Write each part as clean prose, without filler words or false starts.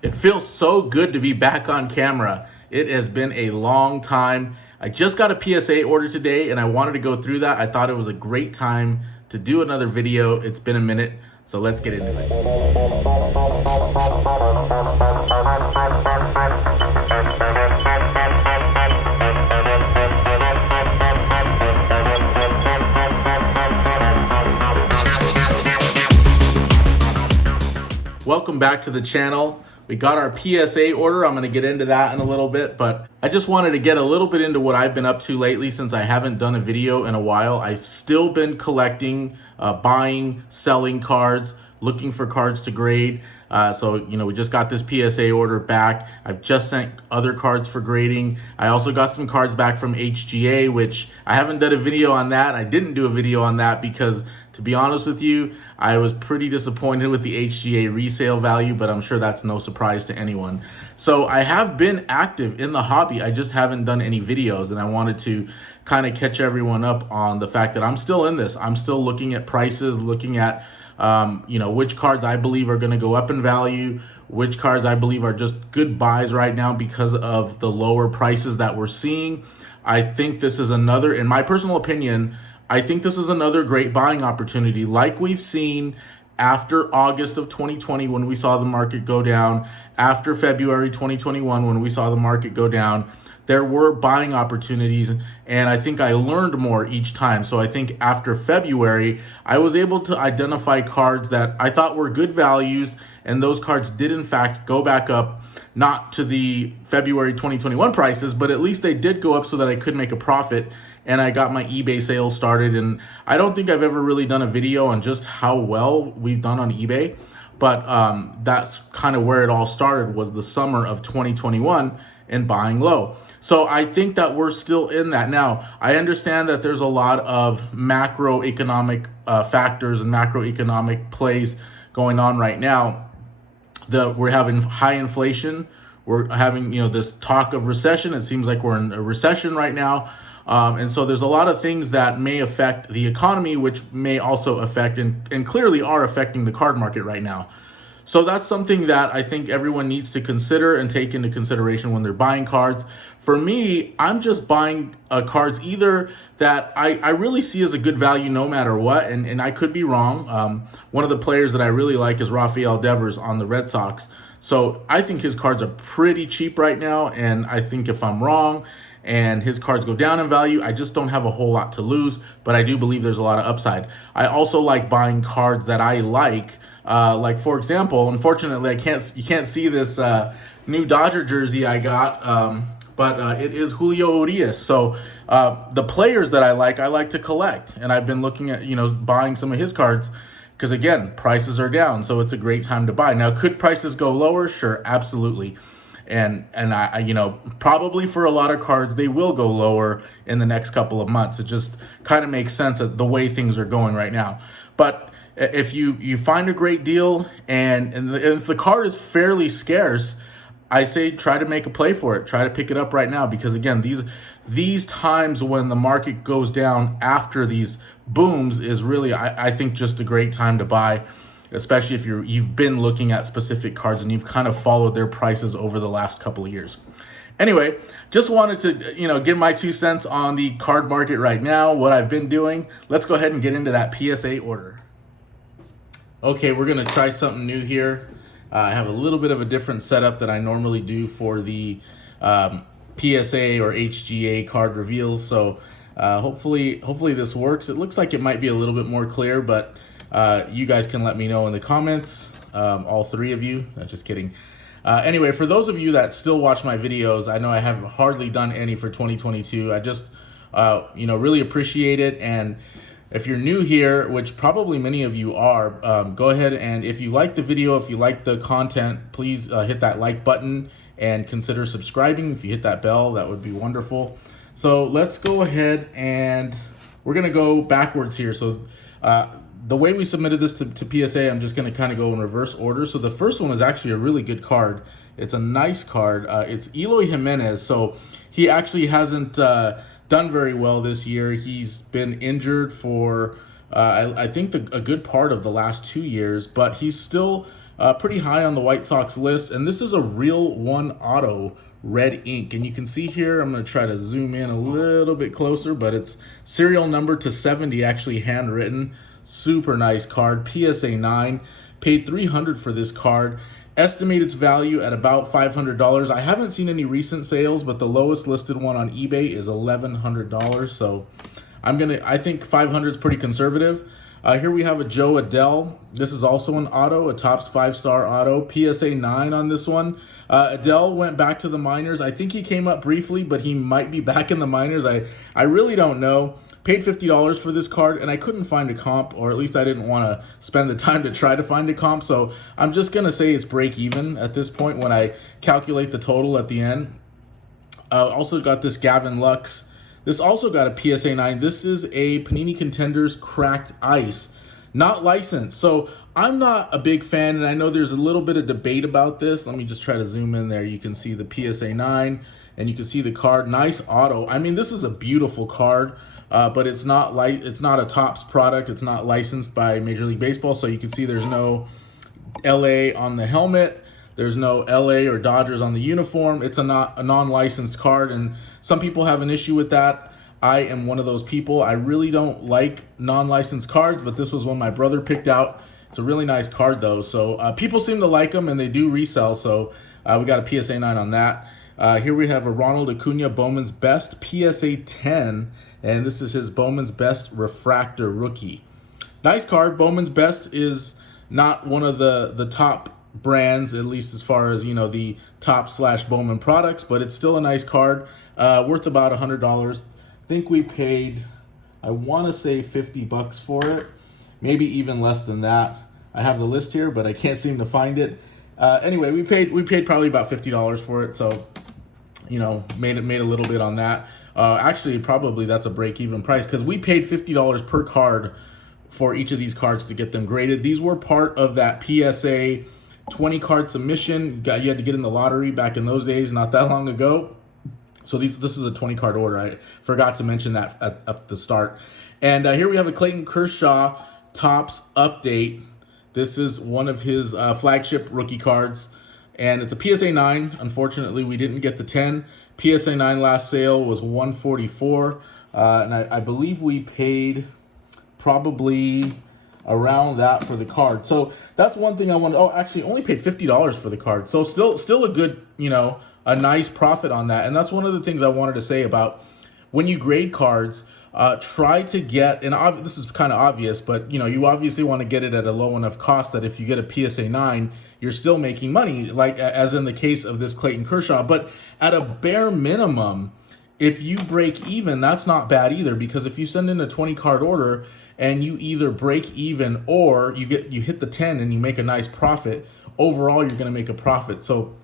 It feels so good to be back on camera. It has been a long time. I just got a PSA order today and I wanted to go through that. I thought it was a great time to do another video. It's been a minute, so let's get into it. Welcome back to the channel. We got our PSA order. I'm gonna get into that in a little bit, but I just wanted to get a little bit into what I've been up to lately since I haven't done a video in a while. I've still been collecting, buying, selling cards, looking for cards to grade. We just got this PSA order back. I've just sent other cards for grading. I also got some cards back from HGA, which I haven't done a video on that. I didn't do a video on that because, to be honest with you, I was pretty disappointed with the HGA resale value, but I'm sure that's no surprise to anyone. So I have been active in the hobby. I just haven't done any videos, and I wanted to kind of catch everyone up on the fact that I'm still in this. I'm still looking at prices, looking at which cards I believe are going to go up in value, which cards I believe are just good buys right now because of the lower prices that we're seeing. I think this is another, in my personal opinion, I think this is another great buying opportunity like we've seen after August of 2020 when we saw the market go down, after February 2021 when we saw the market go down. There were buying opportunities, and I think I learned more each time. So I think after February, I was able to identify cards that I thought were good values, and those cards did in fact go back up, not to the February 2021 prices, but at least they did go up so that I could make a profit, and I got my eBay sales started. And I don't think I've ever really done a video on just how well we've done on eBay, but that's kind of where it all started, was the summer of 2021 and buying low. So I think that we're still in that. Now, I understand that there's a lot of macroeconomic factors and macroeconomic plays going on right now. We're having high inflation. We're having, this talk of recession. It seems like we're in a recession right now. And so there's a lot of things that may affect the economy, which may also affect and clearly are affecting the card market right now. So that's something that I think everyone needs to consider and take into consideration when they're buying cards. For me, I'm just buying cards either that I really see as a good value no matter what, and I could be wrong. One of the players that I really like is Rafael Devers on the Red Sox. So I think his cards are pretty cheap right now, and I think if I'm wrong and his cards go down in value, I just don't have a whole lot to lose, but I do believe there's a lot of upside. I also like buying cards that I like for example, unfortunately, you can't see this new Dodger jersey I got, but it is Julio Urias. So the players that I like to collect, and I've been looking at buying some of his cards because, again, prices are down, so it's a great time to buy. Now, could prices go lower? Sure, absolutely. And I probably for a lot of cards, they will go lower in the next couple of months. It just kind of makes sense that the way things are going right now. But if you find a great deal and if the card is fairly scarce, I say try to make a play for it. Try to pick it up right now, because again, these times when the market goes down after these booms is really, I think, just a great time to buy, especially if you've been looking at specific cards and you've kind of followed their prices over the last couple of years. Anyway, just wanted to give my 2 cents on the card market right now, what I've been doing. Let's go ahead and get into that PSA order. Okay, we're gonna try something new here. I have a little bit of a different setup that I normally do for the PSA or HGA card reveals. So hopefully this works. It looks like it might be a little bit more clear, but you guys can let me know in the comments, all three of you. No, just kidding. Anyway, for those of you that still watch my videos, I know I have hardly done any for 2022. I just really appreciate it. And if you're new here, which probably many of you are, go ahead and if you like the video, if you like the content, please hit that like button and consider subscribing. If you hit that bell, that would be wonderful. So let's go ahead and we're gonna go backwards here. So the way we submitted this to PSA, I'm just gonna kind of go in reverse order. So the first one is actually a really good card. It's a nice card. It's Eloy Jimenez. So he actually hasn't done very well this year. He's been injured for I think a good part of the last 2 years, but he's still pretty high on the White Sox list. And this is a real one auto red ink. And you can see here, I'm going to try to zoom in a little bit closer, but it's serial number to 70, actually handwritten. Super nice card, PSA 9. Paid $300 for this card. Estimate its value at about $500. I haven't seen any recent sales, but the lowest listed one on eBay is $1,100. So I think 500 is pretty conservative. Here we have a Joe Adele. This is also an auto, a Topps 5-star auto, PSA 9 on this one. Adele went back to the minors. I think he came up briefly, but he might be back in the minors. I really don't know. Paid $50 for this card, and I couldn't find a comp, or at least I didn't want to spend the time to try to find a comp, so I'm just going to say it's break even at this point when I calculate the total at the end. Also got this Gavin Lux. This also got a PSA 9. This is a Panini Contenders Cracked Ice, not licensed. So I'm not a big fan, and I know there's a little bit of debate about this. Let me just try to zoom in there. You can see the PSA 9, and you can see the card. Nice auto. I mean, this is a beautiful card. But it's not a Topps product. It's not licensed by Major League Baseball, so you can see there's no LA on the helmet. There's no LA or Dodgers on the uniform. It's a non-licensed card, and some people have an issue with that. I am one of those people. I really don't like non-licensed cards, but this was one my brother picked out. It's a really nice card, though. So people seem to like them, and they do resell, so we got a PSA 9 on that. Here we have a Ronald Acuna Bowman's Best PSA 10. And this is his Bowman's Best Refractor Rookie. Nice card. Bowman's Best is not one of the top brands, at least as far as, you know, the Topps/Bowman products, but it's still a nice card. Worth about $100. I think we paid, I want to say $50 for it. Maybe even less than that. I have the list here, but I can't seem to find it. Anyway, we paid probably about $50 for it, so, you know, made a little bit on that. Actually, probably that's a break-even price because we paid $50 per card for each of these cards to get them graded. These were part of that PSA 20-card submission. You had to get in the lottery back in those days, not that long ago. So this is a 20-card order. I forgot to mention that at the start. And here we have a Clayton Kershaw Topps update. This is one of his flagship rookie cards, and it's a PSA 9. Unfortunately, we didn't get the 10. PSA 9 last sale was $144, and I believe we paid probably around that for the card. So that's one thing I wanted. Oh, actually, only paid $50 for the card. So still a good, you know, a nice profit on that. And that's one of the things I wanted to say about when you grade cards. Try to get, and this is kind of obvious, but you know, you obviously want to get it at a low enough cost that if you get a PSA 9, you're still making money, like as in the case of this Clayton Kershaw. But at a bare minimum, if you break even, that's not bad either, because if you send in a 20-card order and you either break even or you hit the 10 and you make a nice profit, overall you're going to make a profit. So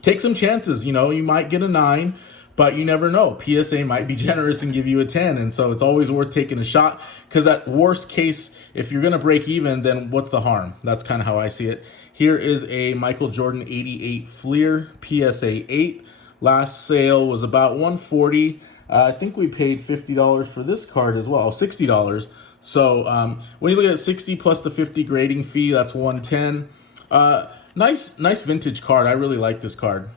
take some chances. You know, you might get a 9, but you never know. PSA might be generous and give you a 10. And so it's always worth taking a shot, because at worst case, if you're going to break even, then what's the harm? That's kind of how I see it. Here is a Michael Jordan 88 Fleer PSA 8. Last sale was about $140. I think we paid $50 for this card as well, $60. So when you look at it, 60 plus the 50 grading fee, that's $110. Nice vintage card. I really like this card.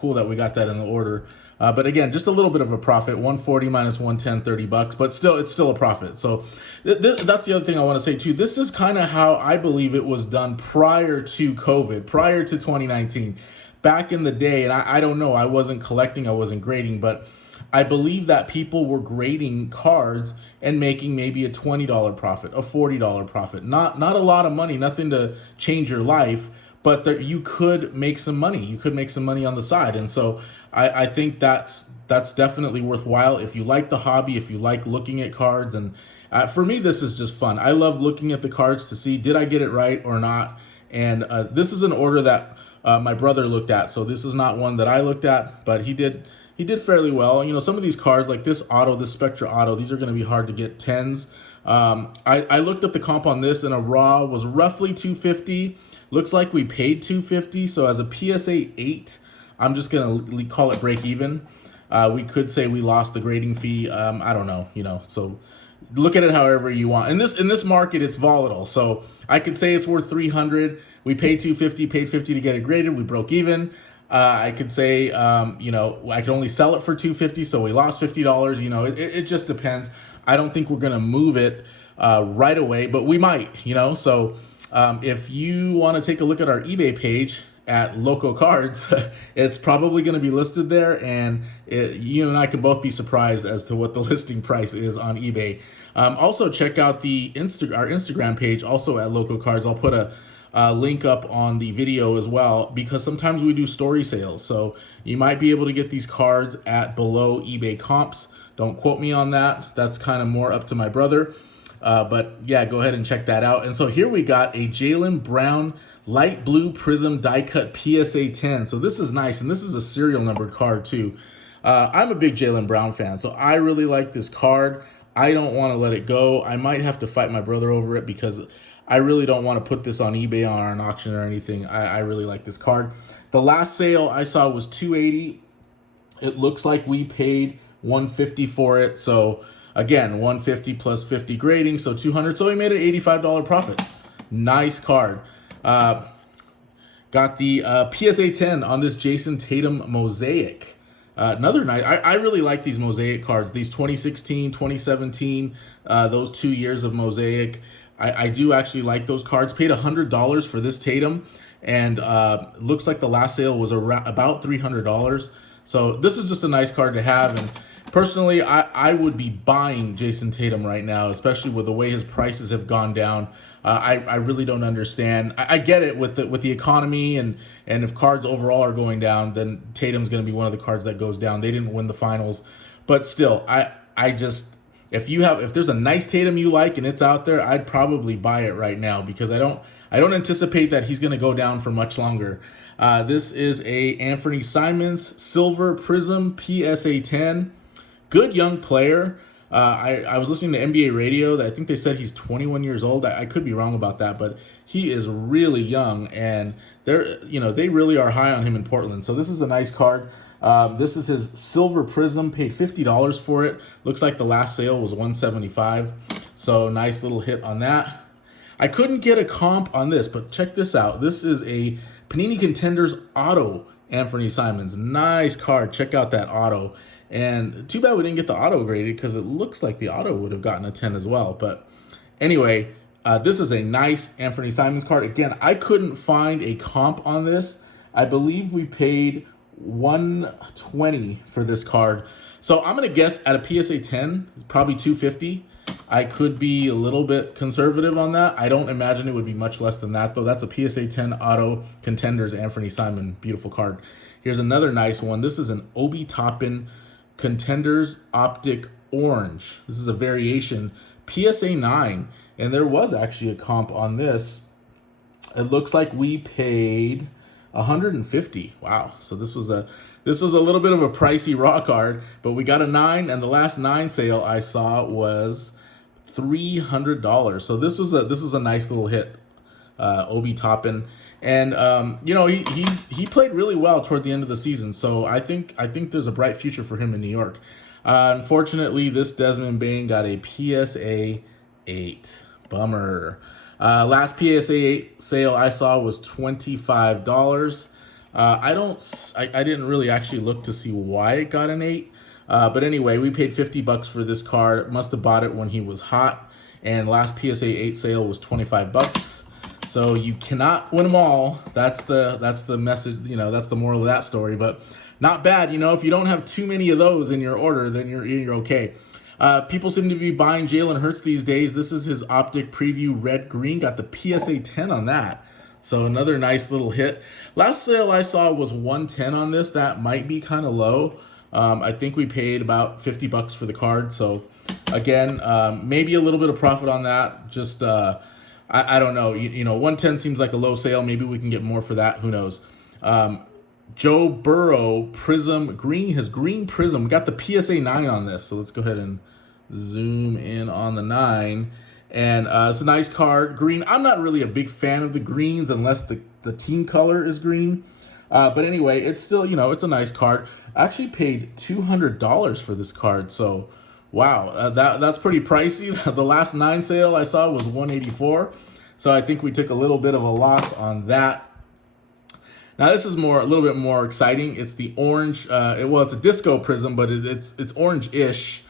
Cool that we got that in the order. But again, just a little bit of a profit, 140 minus 110, $30, but still, it's still a profit. So that's the other thing I want to say too. This is kind of how I believe it was done prior to COVID, prior to 2019. Back in the day, and I don't know, I wasn't collecting, I wasn't grading, but I believe that people were grading cards and making maybe a $20 profit, a $40 profit. Not a lot of money, nothing to change your life, but you could make some money. You could make some money on the side. And so I think that's definitely worthwhile if you like the hobby, if you like looking at cards. And for me, this is just fun. I love looking at the cards to see, did I get it right or not? And this is an order that my brother looked at. So this is not one that I looked at, but he did fairly well. You know, some of these cards like this auto, this Spectra auto, these are going to be hard to get 10s. I looked up the comp on this, and a raw was roughly $250. Looks like we paid $250. So as a PSA 8, I'm just going to call it break even. We could say we lost the grading fee. I don't know, you know, so look at it however you want. In this market, it's volatile. So I could say it's worth 300. we paid 250, paid 50 to get it graded. We broke even. I could say, you know, I could only sell it for 250, so we lost $50. You know, it just depends. I don't think we're gonna move it right away, but we might. You know, so if you want to take a look at our eBay page at Loco Cards, it's probably going to be listed there, and you and I can both be surprised as to what the listing price is on eBay. Also, check out the our Instagram page, also at Loco Cards. I'll put a link up on the video as well, because sometimes we do story sales, so you might be able to get these cards at below eBay comps. Don't quote me on that. That's kind of more up to my brother. But yeah, go ahead and check that out. And so here we got a Jaylen Brown light blue prism die cut PSA 10. So this is nice, and this is a serial numbered card too. I'm a big Jaylen Brown fan, so I really like this card. I don't want to let it go. I might have to fight my brother over it because I really don't want to put this on eBay or an auction or anything. I really like this card. The last sale I saw was $280. It looks like we paid $150 for it. So again, $150 plus 50 grading, so $200. So we made an $85 profit. Nice card. Got the PSA 10 on this Jason Tatum Mosaic. Another nice, I really like these Mosaic cards. These 2016, 2017, those 2 years of Mosaic. I do actually like those cards. Paid $100 for this Tatum, and looks like the last sale was about $300. So this is just a nice card to have, and personally, I would be buying Jason Tatum right now, especially with the way his prices have gone down. I really don't understand. I get it with the economy, and if cards overall are going down, then Tatum's going to be one of the cards that goes down. They didn't win the finals, but still, I just, if there's a nice Tatum you like and it's out there, I'd probably buy it right now, because I don't anticipate that he's going to go down for much longer. This is a Anthony Simons Silver Prism PSA 10. Good young player. I was listening to NBA radio. I think they said he's 21 years old. I could be wrong about that, but he is really young, and they really are high on him in Portland. So this is a nice card. This is his Silver Prism. Paid $50 for it. Looks like the last sale was $175. So nice little hit on that. I couldn't get a comp on this, but check this out. This is a Panini Contenders Auto Anthony Simons. Nice card. Check out that auto. And too bad we didn't get the auto graded, because it looks like the auto would have gotten a 10 as well. But anyway, this is a nice Anthony Simons card. Again, I couldn't find a comp on this. I believe we paid $120 for this card. So I'm going to guess at a PSA 10, probably $250. I could be a little bit conservative on that. I don't imagine it would be much less than that, though. That's a PSA 10 Auto Contenders Anthony Simon. Beautiful card. Here's another nice one. This is an Obi Toppin Contenders Optic Orange. This is a variation, PSA 9, and there was actually a comp on this. It looks like we paid $150. Wow. So this was a little bit of a pricey raw card, but we got a 9, and the last 9 sale I saw was $300. So this was a nice little hit, Obi Toppin. And he played really well toward the end of the season, so I think there's a bright future for him in New York. Unfortunately, this Desmond Bain got a PSA 8. Bummer. Last PSA 8 sale I saw was $25. I didn't really actually look to see why it got an 8. But anyway, we paid $50 for this card. Must have bought it when he was hot, and last PSA 8 sale was $25. So you cannot win them all. That's the message, that's the moral of that story. But not bad, if you don't have too many of those in your order, then you're okay. People seem to be buying Jalen Hurts these days. This is his Optic Preview Red Green. Got the PSA 10 on that. So another nice little hit. Last sale I saw was $110 on this. That might be kind of low. I think we paid about $50 for the card. So again, maybe a little bit of profit on that. Just I don't know. 110 seems like a low sale. Maybe we can get more for that. Who knows? Joe Burrow Prism Green. His green Prism. We got the PSA 9 on this. So let's go ahead and zoom in on the 9. And it's a nice card. Green. I'm not really a big fan of the greens unless the team color is green. But anyway, it's still, it's a nice card. I actually paid $200 for this card. So, wow, that's pretty pricey. The last 9 sale I saw was $184. So I think we took a little bit of a loss on that. Now this is a little bit more exciting. It's the orange, well, it's a disco prism, but it's orange-ish,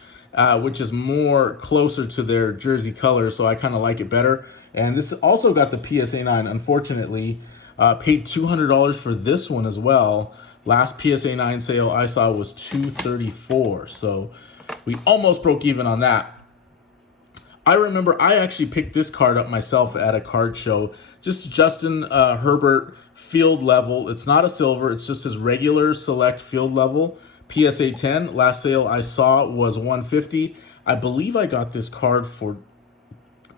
which is more closer to their jersey color, so I kind of like it better. And this also got the PSA 9, unfortunately. Paid $200 for this one as well. Last PSA 9 sale I saw was $234, so we almost broke even on that. I remember I actually picked this card up myself at a card show. Just Justin Herbert field level. It's not a silver, it's just his regular select field level. PSA 10, last sale I saw was $150. I believe I got this card for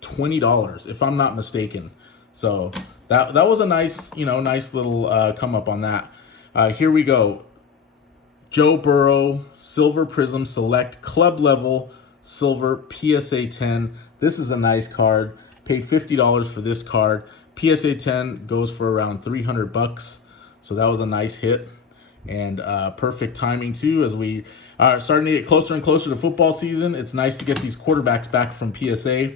$20, if I'm not mistaken. So that was a nice, nice little come up on that. Here we go. Joe Burrow, Silver Prism Select, Club Level, Silver, PSA 10. This is a nice card. Paid $50 for this card. PSA 10 goes for around 300 bucks. So that was a nice hit. And perfect timing too, as we are starting to get closer and closer to football season. It's nice to get these quarterbacks back from PSA.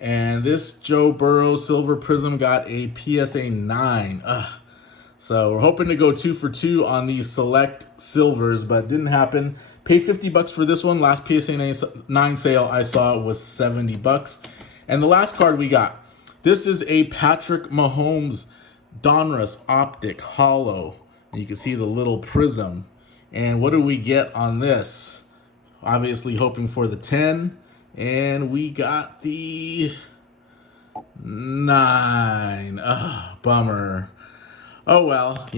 And this Joe Burrow Silver Prism got a PSA 9. So we're hoping to go 2 for 2 on these select silvers, but didn't happen. Paid 50 bucks for this one. Last PSA 9 sale I saw was 70 bucks. And the last card we got, this is a Patrick Mahomes Donruss Optic Hollow. And you can see the little prism. And what do we get on this? Obviously hoping for the 10. And we got the 9. Bummer. Oh, well,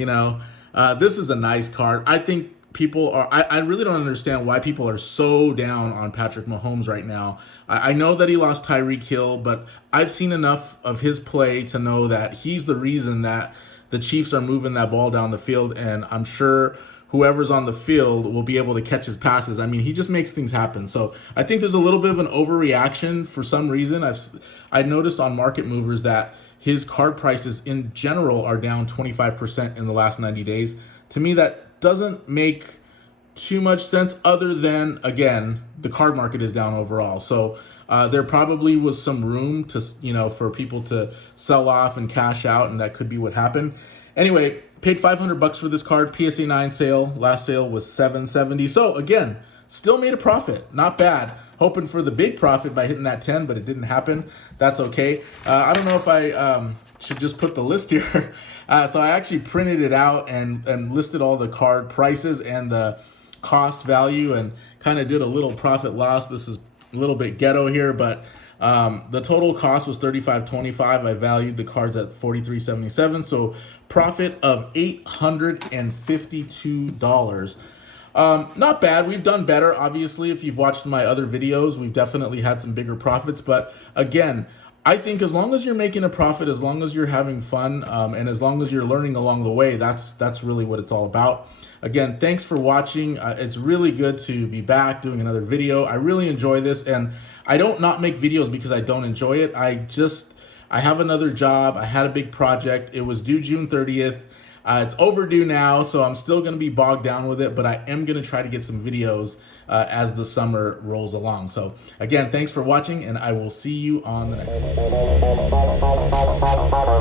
this is a nice card. I think people are, I really don't understand why people are so down on Patrick Mahomes right now. I know that he lost Tyreek Hill, but I've seen enough of his play to know that he's the reason that the Chiefs are moving that ball down the field, and I'm sure whoever's on the field will be able to catch his passes. I mean, he just makes things happen. So I think there's a little bit of an overreaction for some reason. I noticed on Market Movers that his card prices in general are down 25% in the last 90 days. To me, that doesn't make too much sense other than, again, the card market is down overall. So there probably was some room to, for people to sell off and cash out, and that could be what happened. Anyway, paid 500 bucks for this card. PSA 9 sale. Last sale was $770. So again, still made a profit. Not bad. Hoping for the big profit by hitting that 10, but it didn't happen. That's okay. I don't know if I should just put the list here. So I actually printed it out and listed all the card prices and the cost value and kind of did a little profit loss. This is a little bit ghetto here, but the total cost was $35.25. I valued the cards at $43.77. So profit of $852. Not bad. We've done better. Obviously, if you've watched my other videos, we've definitely had some bigger profits. But again, I think as long as you're making a profit, as long as you're having fun, and as long as you're learning along the way, that's really what it's all about. Again, thanks for watching. It's really good to be back doing another video. I really enjoy this, and I don't not make videos because I don't enjoy it. I have another job. I had a big project. It was due June 30th. It's overdue now, so I'm still going to be bogged down with it, but I am going to try to get some videos as the summer rolls along. So again, thanks for watching, and I will see you on the next one.